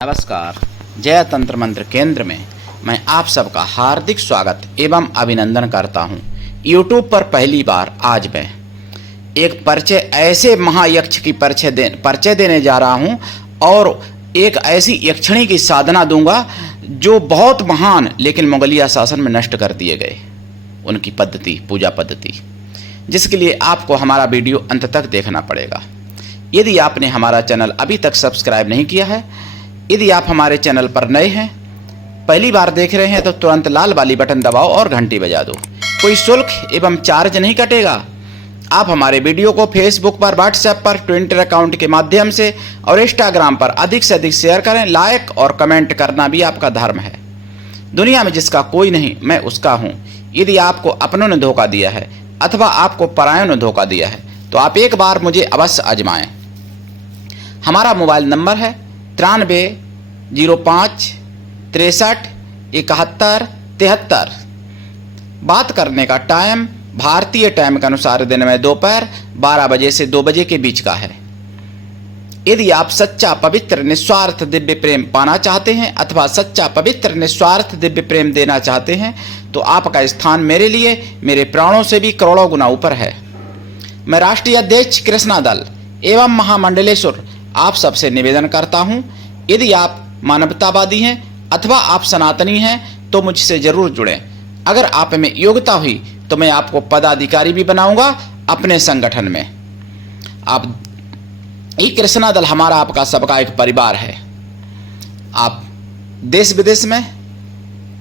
नमस्कार। जय तंत्र मंत्र केंद्र में मैं आप सबका हार्दिक स्वागत एवं अभिनंदन करता हूं। YouTube पर पहली बार आज मैं एक परिचय ऐसे महायक्ष की परिचय देने जा रहा हूं और एक ऐसी यक्षिणी की साधना दूंगा जो बहुत महान लेकिन मुगलिया शासन में नष्ट कर दिए गए उनकी पद्धति, पूजा पद्धति, जिसके लिए आपको हमारा वीडियो अंत तक देखना पड़ेगा। यदि आपने हमारा चैनल अभी तक सब्सक्राइब नहीं किया है, यदि आप हमारे चैनल पर नए हैं, पहली बार देख रहे हैं, तो तुरंत लाल वाली बटन दबाओ और घंटी बजा दो। कोई शुल्क एवं चार्ज नहीं कटेगा। आप हमारे वीडियो को फेसबुक पर, व्हाट्सएप पर, ट्विटर अकाउंट के माध्यम से और इंस्टाग्राम पर अधिक से अधिक शेयर करें। लाइक और कमेंट करना भी आपका धर्म है। दुनिया में जिसका कोई नहीं, मैं उसका हूँ। यदि आपको अपनों ने धोखा दिया है अथवा आपको परायों ने धोखा दिया है तो आप एक बार मुझे अवश्य आजमाएं। हमारा मोबाइल नंबर है 9305 63 71 73। बात करने का टाइम भारतीय टाइम के अनुसार दिन में दोपहर 12 बजे से 2 बजे के बीच का है। यदि आप सच्चा पवित्र निस्वार्थ दिव्य प्रेम पाना चाहते हैं अथवा सच्चा पवित्र निस्वार्थ दिव्य प्रेम देना चाहते हैं तो आपका स्थान मेरे लिए मेरे प्राणों से भी करोड़ों गुना ऊपर है। मैं राष्ट्रीय अध्यक्ष कृष्णा दल एवं महामंडलेश्वर आप सबसे निवेदन करता हूं, यदि आप मानवतावादी हैं अथवा आप सनातनी हैं तो मुझसे जरूर जुड़ें। अगर आप में योग्यता हुई तो मैं आपको पदाधिकारी भी बनाऊंगा अपने संगठन में। आप ये कृष्णा दल हमारा आपका सबका एक परिवार है। आप देश विदेश में,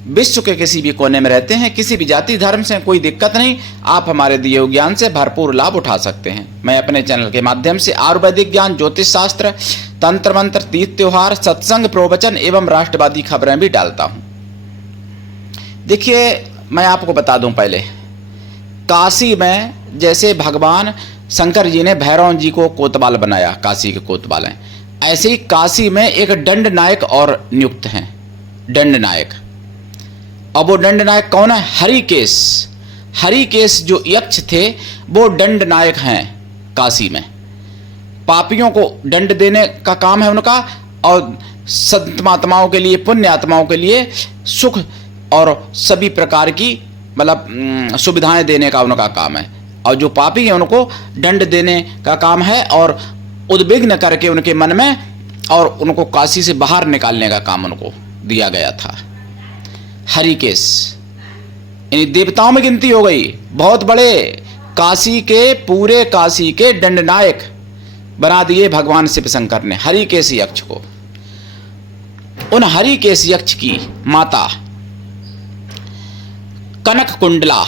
विश्व के किसी भी कोने में रहते हैं, किसी भी जाति धर्म से कोई दिक्कत नहीं, आप हमारे दिए हुए ज्ञान से भरपूर लाभ उठा सकते हैं। मैं अपने चैनल के माध्यम से आयुर्वेदिक ज्ञान, ज्योतिष शास्त्र, तंत्र मंत्र, तीज त्योहार, सत्संग, प्रवचन एवं राष्ट्रवादी खबरें भी डालता हूं। देखिए, मैं आपको बता दूं, पहले काशी में जैसे भगवान शंकर जी ने भैरव जी को कोतवाल बनाया, काशी के कोतवाल हैं, ऐसे ही काशी में एक दंड नायक और नियुक्त हैं, दंड नायक। अब वो दंड नायक कौन है? हरिकेश। हरिकेश जो यक्ष थे वो दंड नायक हैं काशी में। पापियों को दंड देने का काम है उनका और संत महात्माओं के लिए, पुण्य आत्माओं के लिए सुख और सभी प्रकार की मतलब सुविधाएं देने का उनका काम है। और जो पापी हैं उनको दंड देने का काम है और उद्विग्न करके उनके मन में और उनको काशी से बाहर निकालने का काम उनको दिया गया था। हरिकेश इन देवताओं में गिनती हो गई, बहुत बड़े काशी के, पूरे काशी के दंड नायक बना दिए भगवान शिव शंकर ने हरिकेश यक्ष को। उन हरिकेश यक्ष की माता कनक कुंडला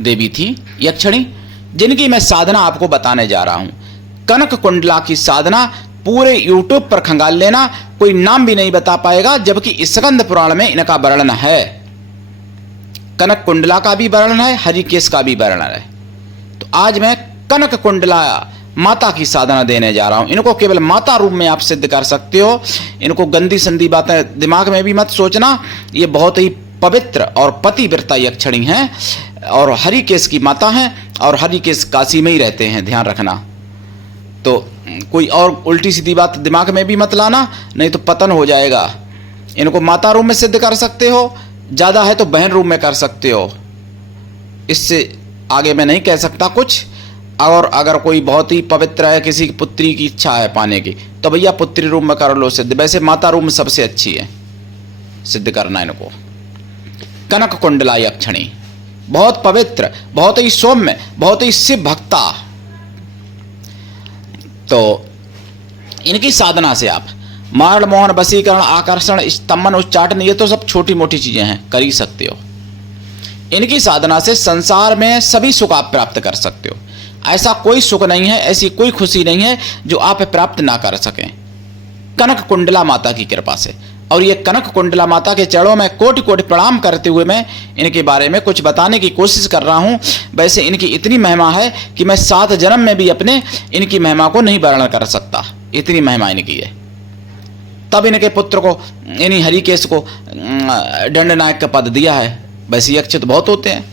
देवी थी, यक्षिणी, जिनकी मैं साधना आपको बताने जा रहा हूं। कनक कुंडला की साधना पूरे YouTube पर खंगाल लेना, कोई नाम भी नहीं बता पाएगा, जबकि स्कंद पुराण में इनका वर्णन है। कनक कुंडला का भी वर्णन है, हरिकेश का भी वर्णन है। तो आज मैं कनक कुंडला माता की साधना देने जा रहा हूं। इनको केवल माता रूप में आप सिद्ध कर सकते हो। इनको गंदी संदी बातें दिमाग में भी मत सोचना। ये बहुत ही पवित्र और पतिव्रता यक्षिणी हैं और हरिकेश की माता हैं और हरिकेश काशी में ही रहते हैं, ध्यान रखना। तो कोई और उल्टी सीधी बात दिमाग में भी मत लाना, नहीं तो पतन हो जाएगा। इनको माता रूप में सिद्ध कर सकते हो, ज़्यादा है तो बहन रूप में कर सकते हो। इससे आगे मैं नहीं कह सकता कुछ। और अगर कोई बहुत ही पवित्र है, किसी की पुत्री की इच्छा है पाने की, तो भैया पुत्री रूप में कर लो सिद्ध। वैसे माता रूप में सबसे अच्छी है सिद्ध करना इनको। कनक कुंडला यक्षिणी बहुत पवित्र, बहुत ही सौम्य, बहुत ही शिव भक्ता। तो इनकी साधना से आप मरण, मोहन, वशीकरण, आकर्षण, स्तंभन, उच्चाटन, ये तो सब छोटी मोटी चीजें हैं, कर ही सकते हो। इनकी साधना से संसार में सभी सुख आप प्राप्त कर सकते हो। ऐसा कोई सुख नहीं है, ऐसी कोई खुशी नहीं है जो आप प्राप्त ना कर सकें कनक कुंडला माता की कृपा से। और ये कनक कुंडला माता के चरणों में कोटि कोटि प्रणाम करते हुए मैं इनके बारे में कुछ बताने की कोशिश कर रहा हूँ। वैसे इनकी इतनी महिमा है कि मैं 7 जन्म में भी अपने इनकी महिमा को नहीं वर्णन कर सकता, इतनी महिमा इनकी है। तब इनके पुत्र को, इन्हीं हरिकेश को दंड नायक का पद दिया है। वैसे यक्ष तो बहुत होते हैं,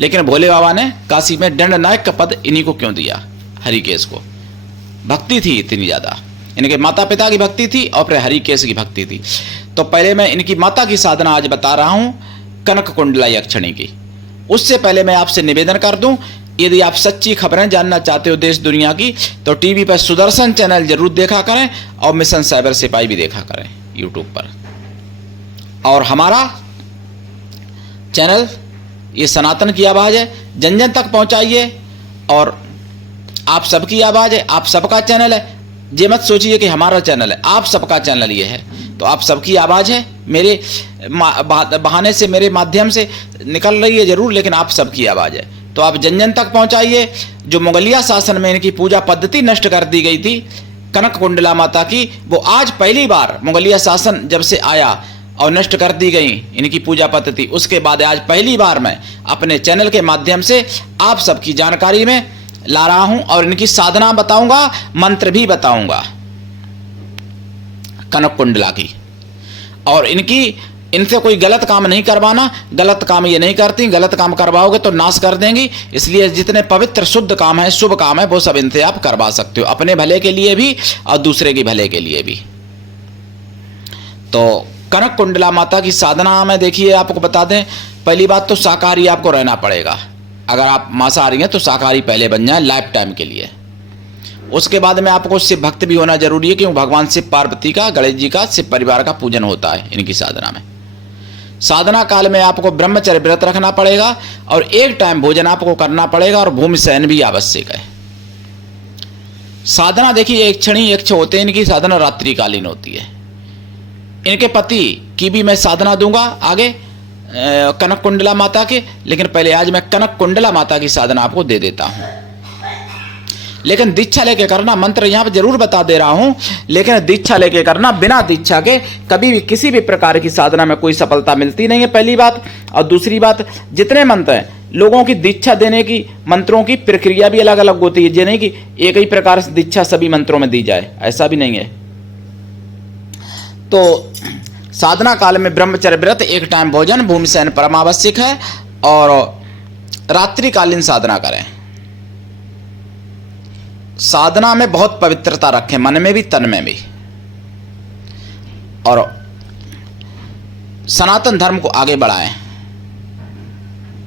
लेकिन भोले बाबा ने काशी में दंड नायक का पद इन्हीं को क्यों दिया? हरिकेश को भक्ति थी इतनी ज़्यादा। इनके माता पिता की भक्ति थी और फिर हरिकेश की भक्ति थी। तो पहले मैं इनकी माता की साधना आज बता रहा हूं, कनक कुंडला यक्षिणी की। उससे पहले मैं आपसे निवेदन कर दूं, यदि आप सच्ची खबरें जानना चाहते हो देश दुनिया की, तो टीवी पर सुदर्शन चैनल जरूर देखा करें और मिशन साइबर सिपाही भी देखा करें यूट्यूब पर। और हमारा चैनल ये सनातन की आवाज़ है, जन जन तक पहुंचाइए। और आप सबकी आवाज़ है, आप सबका चैनल है। ये मत सोचिए कि हमारा चैनल है, आप सबका चैनल ये है। तो आप सबकी आवाज़ है, मेरे बहाने से, मेरे माध्यम से निकल रही है जरूर, लेकिन आप सबकी आवाज़ है। तो आप जन जन तक पहुंचाइए। जो मुगलिया शासन में इनकी पूजा पद्धति नष्ट कर दी गई थी कनक कुंडला माता की, वो आज पहली बार मुगलिया शासन जब से आया और नष्ट कर दी गई इनकी पूजा पद्धति, उसके बाद आज पहली बार मैं अपने चैनल के माध्यम से आप सबकी जानकारी में ला रहा हूं और इनकी साधना बताऊंगा, मंत्र भी बताऊंगा कनक कुंडला की। और इनसे कोई गलत काम नहीं करवाना, गलत काम ये नहीं करती, गलत काम करवाओगे तो नाश कर देंगी। इसलिए जितने पवित्र शुद्ध काम है, शुभ काम है, वो सब इनसे आप करवा सकते हो, अपने भले के लिए भी और दूसरे के भले के लिए भी। तो कनक कुंडला माता की साधना में देखिए, आपको बता दें, पहली बात तो शाकाहारी आपको रहना पड़ेगा। अगर आप मांसाहारी हैं तो शाकाहारी पहले बन जाए लाइफ टाइम के लिए। उसके बाद में आपको शिव भक्त भी होना जरूरी है, क्योंकि भगवान शिव पार्वती का, गणेश जी का, शिव परिवार का पूजन होता है इनकी साधना में। साधना काल में आपको ब्रह्मचर्य व्रत रखना पड़ेगा और एक टाइम भोजन आपको करना पड़ेगा और भूमि शयन भी आवश्यक है। साधना देखिए, एक क्षणी यक्ष होते हैं, इनकी साधना रात्रिकालीन होती है। इनके पति की भी मैं साधना दूंगा आगे कनक कुंडला माता के, लेकिन पहले आज मैं कनक कुंडला माता की साधना आपको दे देता हूं। लेकिन दीक्षा लेके करना, मंत्र यहां पर जरूर बता दे रहा हूं, लेकिन दीक्षा लेके करना। बिना दीक्षा के कभी भी किसी भी प्रकार की साधना में कोई सफलता मिलती नहीं है, पहली बात। और दूसरी बात, जितने मंत्र हैं, लोगों की दीक्षा देने की मंत्रों की प्रक्रिया भी अलग अलग होती है। ये नहीं कि एक ही प्रकार से दीक्षा सभी मंत्रों में दी जाए, ऐसा भी नहीं है। तो साधना काल में ब्रह्मचर्य व्रत, एक टाइम भोजन, भूमि शयन परम आवश्यक है और रात्रिकालीन साधना करें। साधना में बहुत पवित्रता रखें, मन में भी तन में भी। और सनातन धर्म को आगे बढ़ाएं,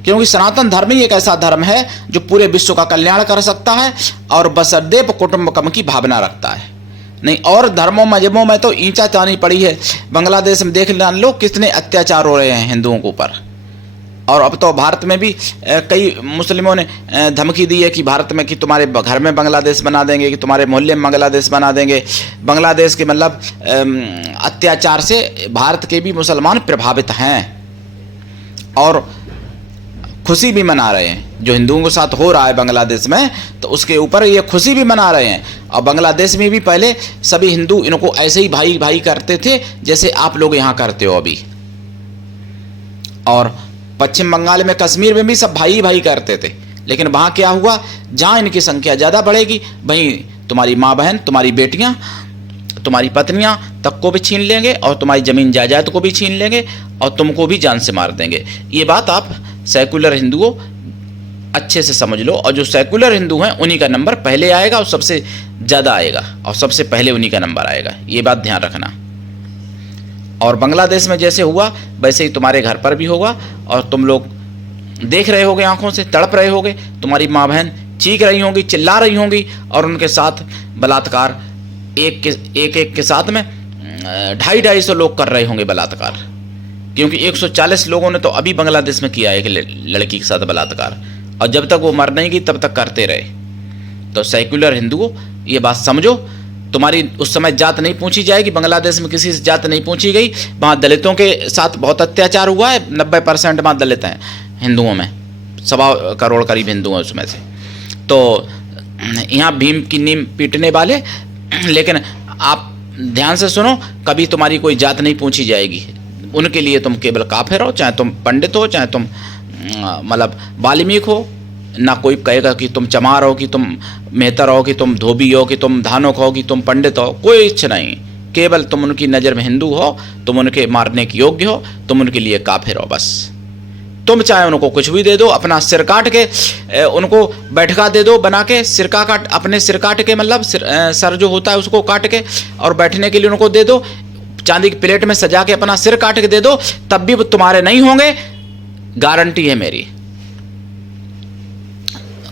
क्योंकि सनातन धर्म ही एक ऐसा धर्म है जो पूरे विश्व का कल्याण कर सकता है और वसुदैव कुटुंबकम की भावना रखता है। नहीं, और धर्मों मजहबों में तो ईंचा चानी पड़ी है। बांग्लादेश में देख लो कितने अत्याचार हो रहे हैं हिंदुओं के ऊपर। और अब तो भारत में भी कई मुस्लिमों ने धमकी दी है कि भारत में कि तुम्हारे घर में बांग्लादेश बना देंगे, कि तुम्हारे मोहल्ले में बांग्लादेश बना देंगे। बांग्लादेश के मतलब अत्याचार से भारत के भी मुसलमान प्रभावित हैं और खुशी भी मना रहे हैं। जो हिंदुओं के साथ हो रहा है बांग्लादेश में, तो उसके ऊपर ये खुशी भी मना रहे हैं। और बांग्लादेश में भी पहले सभी हिंदू इनको ऐसे ही भाई भाई करते थे जैसे आप लोग यहाँ करते हो अभी। और पश्चिम बंगाल में, कश्मीर में भी सब भाई भाई करते थे। लेकिन वहाँ क्या हुआ, जहाँ इनकी संख्या ज़्यादा बढ़ेगी, वहीं तुम्हारी माँ बहन, तुम्हारी बेटियाँ, तुम्हारी पत्नियाँ तक को भी छीन लेंगे और तुम्हारी ज़मीन जायदाद को भी छीन लेंगे और तुमको भी जान से मार देंगे। ये बात आप सेकुलर हिंदुओं अच्छे से समझ लो। और जो सेकुलर हिंदू हैं उन्हीं का नंबर पहले आएगा और सबसे ज़्यादा आएगा और सबसे पहले उन्हीं का नंबर आएगा, ये बात ध्यान रखना। और बांग्लादेश में जैसे हुआ वैसे ही तुम्हारे घर पर भी होगा और तुम लोग देख रहे होगे, आंखों से तड़प रहे होगे। तुम्हारी माँ बहन चीख रही होंगी, चिल्ला रही होंगी और उनके साथ बलात्कार एक के साथ में 250-250 लोग कर रहे होंगे बलात्कार। क्योंकि 140 लोगों ने तो अभी बांग्लादेश में किया है एक लड़की के साथ बलात्कार, और जब तक वो मर नहीं गई तब तक करते रहे। तो सेक्युलर हिंदुओं ये बात समझो, तुम्हारी उस समय जात नहीं पूछी जाएगी। बांग्लादेश में किसी से जात नहीं पूछी गई। वहाँ दलितों के साथ बहुत अत्याचार हुआ है। 90% वहाँ दलित हैं हिंदुओं में, 1.25 करोड़ करीब हिंदू हैं उसमें से। तो यहाँ भीम की नीम पीटने वाले, लेकिन आप ध्यान से सुनो, कभी तुम्हारी कोई जात नहीं पूछी जाएगी। उनके लिए तुम केवल काफिर हो, चाहे तुम पंडित हो, चाहे तुम मतलब वाल्मीकि हो। ना कोई कहेगा कि तुम चमार हो, कि तुम मेहतर हो, कि तुम धोबी हो, कि तुम धानुक हो, कि तुम पंडित हो, कोई इच्छा नहीं। केवल तुम उनकी नज़र में हिंदू हो, तुम उनके मारने के योग्य हो, तुम उनके लिए काफिर हो बस। तुम चाहे उनको कुछ भी दे दो, अपना सिर काट के उनको बैठका दे दो बना के, सिर का काट, अपने सिर काट के, मतलब सर जो होता है उसको काट के और बैठने के लिए उनको दे दो, चांदी की प्लेट में सजा के अपना सिर काट के दे दो, तब भी वो तुम्हारे नहीं होंगे, गारंटी है मेरी।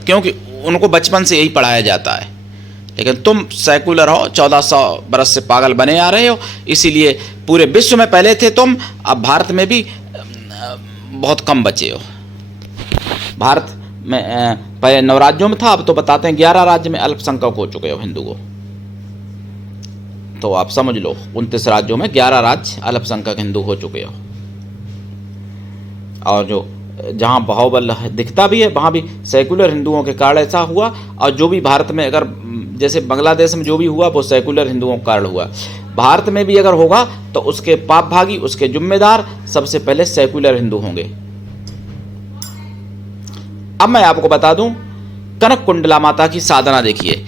क्योंकि उनको बचपन से यही पढ़ाया जाता है। लेकिन तुम सेकुलर हो, 1400 बरस से पागल बने आ रहे हो, इसीलिए पूरे विश्व में पहले थे तुम, अब भारत में भी बहुत कम बचे हो। भारत में पहले 9 राज्यों में था, अब तो बताते हैं 11 राज्य में अल्पसंख्यक हो चुके हो हिंदू को। तो आप समझ लो 29 राज्यों में 11 राज्य अल्पसंख्यक हिंदू हो चुके हो। और जो जहाँ बाहुबल दिखता भी है वहाँ भी सेकुलर हिंदुओं के कारण ऐसा हुआ, और जो भी भारत में अगर जैसे बांग्लादेश में जो भी हुआ वो सेकुलर हिंदुओं के कारण हुआ, भारत में भी अगर होगा तो उसके पाप भागी, उसके जिम्मेदार सबसे पहले सेकुलर हिंदू होंगे। अब मैं आपको बता दूं, कनक कुंडला माता की साधना देखिए।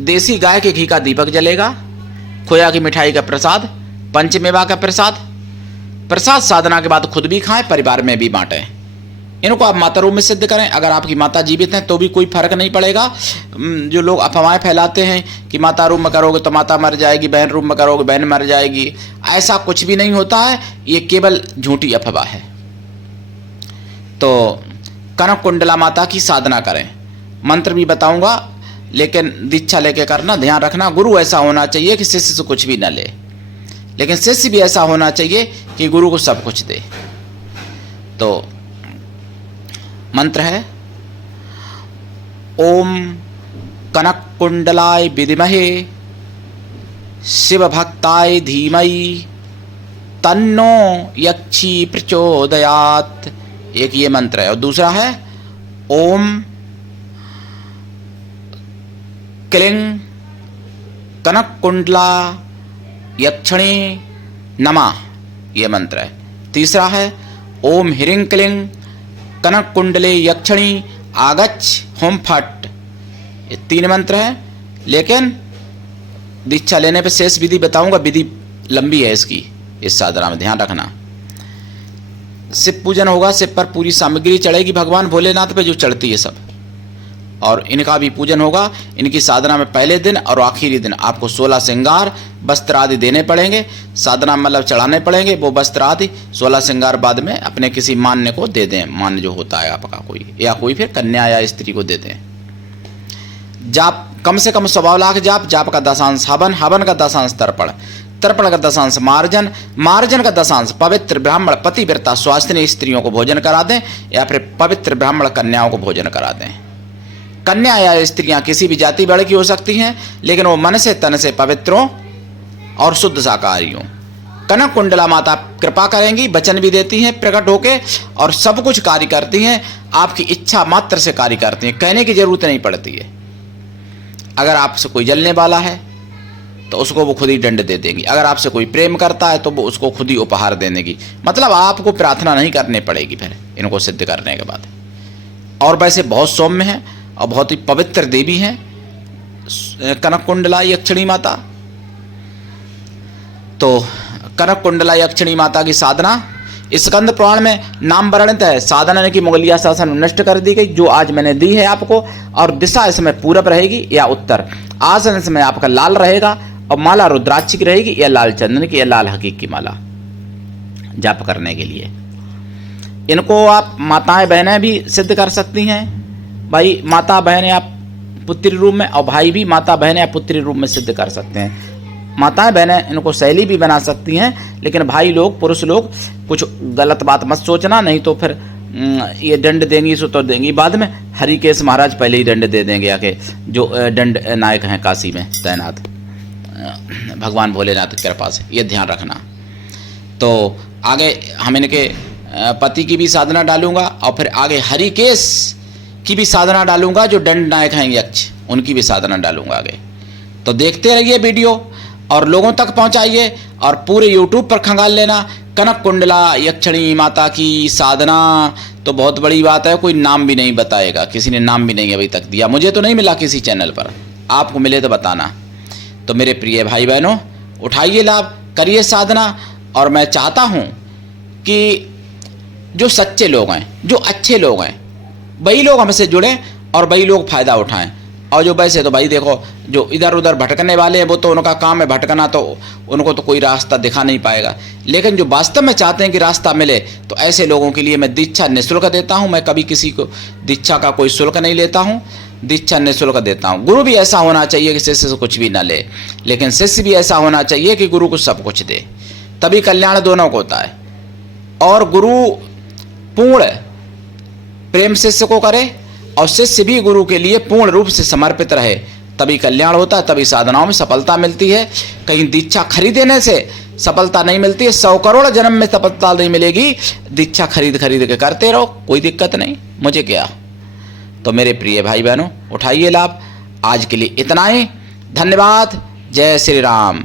देसी गाय के घी का दीपक जलेगा, खोया की मिठाई का प्रसाद, पंचमेवा का प्रसाद, प्रसाद साधना के बाद खुद भी खाएं, परिवार में भी बांटें। इनको आप माता रूप में सिद्ध करें। अगर आपकी माता जीवित हैं तो भी कोई फर्क नहीं पड़ेगा। जो लोग अफवाहें फैलाते हैं कि माता रूप में करोगे तो माता मर जाएगी, बहन रूप में करोगे बहन मर जाएगी, ऐसा कुछ भी नहीं होता है, ये केवल झूठी अफवाह है। तो कनक कुंडला माता की साधना करें। मंत्र भी बताऊंगा, लेकिन दीक्षा लेके करना, ध्यान रखना। गुरु ऐसा होना चाहिए कि शिष्य से कुछ भी न ले, लेकिन शिष्य भी ऐसा होना चाहिए कि गुरु को सब कुछ दे। तो मंत्र है, ओम कनक कुंडलाय विद्महे शिव भक्ताय धीमहि तन्नो यक्षी प्रचोदयात्। एक ये मंत्र है। और दूसरा है ओम क्लीं कनक कुंडला यक्षिणी नमः, ये मंत्र है। तीसरा है ओम ह्रीं क्लीं कनक कुंडले यक्षिणी आगच्छ हुम फट। ये 3 मंत्र हैं, लेकिन दीक्षा लेने पे शेष विधि बताऊंगा। विधि लंबी है इसकी, इस साधना में ध्यान रखना। शिव पूजन होगा, शिव पर पूरी सामग्री चढ़ेगी भगवान भोलेनाथ पे जो चढ़ती है सब, और इनका भी पूजन होगा। इनकी साधना में पहले दिन और आखिरी दिन आपको 16 श्रृंगार वस्त्र आदि देने पड़ेंगे। साधना मतलब चढ़ाने पड़ेंगे वो वस्त्र आदि। 16 श्रृंगार बाद में अपने किसी मान्य को दे दें, मान्य जो होता है आपका कोई, या कोई फिर कन्या या स्त्री को दे दें। जाप कम से कम 100 लाख जाप, जाप का 10 हवन, हवन का 10 तर्पण, तर्पण का 10 मार्जन, मार्जन का 10 पवित्र ब्राह्मण पतिव्रता स्वास्थ्य स्त्रियों को भोजन करा दें, या फिर पवित्र ब्राह्मण कन्याओं को भोजन करा दें। कन्या या स्त्रियां किसी भी जाति वर्ग की हो सकती हैं, लेकिन वो मन से तन से पवित्र हों और शुद्ध शाकाहारी हों। कनक कुंडला माता कृपा करेंगी, वचन भी देती हैं प्रकट होके, और सब कुछ कार्य करती हैं। आपकी इच्छा मात्र से कार्य करती हैं, कहने की जरूरत नहीं पड़ती है। अगर आपसे कोई जलने वाला है तो उसको वो खुद ही दंड दे देंगी। अगर आपसे कोई प्रेम करता है तो वो उसको खुद ही उपहार दे देंगी। मतलब आपको प्रार्थना नहीं करनी पड़ेगी फिर इनको सिद्ध करने के बाद। और वैसे बहुत सौम्य है और बहुत ही पवित्र देवी हैं कनक कुंडला यक्षिणी माता। तो कनक कुंडला यक्षिणी माता की साधना स्कंद पुराण में नाम वर्णित है। साधना की मुगलिया शासन नष्ट कर दी गई, जो आज मैंने दी है आपको। और दिशा इसमें पूरब रहेगी या उत्तर। आसन इसमें आपका लाल रहेगा, और माला रुद्राक्ष की रहेगी, या लाल चंदन की, या लाल हकीक की माला जाप करने के लिए। इनको आप माताएं बहनें भी सिद्ध कर सकती हैं। भाई माता बहन या पुत्री रूप में, और भाई भी माता बहन या पुत्री रूप में सिद्ध कर सकते हैं। माताएं बहनें इनको शैली भी बना सकती हैं, लेकिन भाई लोग पुरुष लोग कुछ गलत बात मत सोचना, नहीं तो फिर ये दंड देंगी सो तो देंगी। बाद में हरिकेश महाराज पहले ही दंड दे देंगे आके, जो दंड नायक हैं काशी में तैनात भगवान भोलेनाथ की कृपा से। ये ध्यान रखना। तो आगे हम इनके पति की भी साधना डालूंगा, और फिर आगे हरिकेश की भी साधना डालूंगा, जो दंड नायक हैं यक्ष, उनकी भी साधना डालूंगा आगे। तो देखते रहिए वीडियो और लोगों तक पहुंचाइए, और पूरे यूट्यूब पर खंगाल लेना कनक कुंडला यक्षिणी माता की साधना। तो बहुत बड़ी बात है, कोई नाम भी नहीं बताएगा, किसी ने नाम भी नहीं अभी तक दिया, मुझे तो नहीं मिला किसी चैनल पर, आपको मिले तो बताना। तो मेरे प्रिय भाई बहनों, उठाइए लाभ, करिए साधना। और मैं चाहता हूँ कि जो सच्चे लोग हैं, जो अच्छे लोग हैं, वही लोग हमसे जुड़ें और वही लोग फ़ायदा उठाएं। और जो वैसे तो भाई देखो, जो इधर उधर भटकने वाले हैं वो तो उनका काम है भटकना, तो उनको तो कोई रास्ता दिखा नहीं पाएगा। लेकिन जो वास्तव में चाहते हैं कि रास्ता मिले, तो ऐसे लोगों के लिए मैं दीक्षा निःशुल्क देता हूँ। मैं कभी किसी को दीक्षा का कोई शुल्क नहीं लेता हूँ, दीक्षा निःशुल्क देता हूँ। गुरु भी ऐसा होना चाहिए कि शिष्य से कुछ भी ना ले, लेकिन शिष्य भी ऐसा होना चाहिए कि गुरु को सब कुछ दे, तभी कल्याण दोनों को होता है। और गुरु पूर्ण प्रेम शिष्य को करे और शिष्य भी गुरु के लिए पूर्ण रूप से समर्पित रहे, तभी कल्याण होता है, तभी साधनाओं में सफलता मिलती है। कहीं दीक्षा खरीदने से सफलता नहीं मिलती है। 100 करोड़ जन्म में सफलता नहीं मिलेगी, दीक्षा खरीद खरीद के करते रहो, कोई दिक्कत नहीं, मुझे क्या। तो मेरे प्रिय भाई बहनों, उठाइए लाभ। आज के लिए इतना ही, धन्यवाद। जय श्री राम।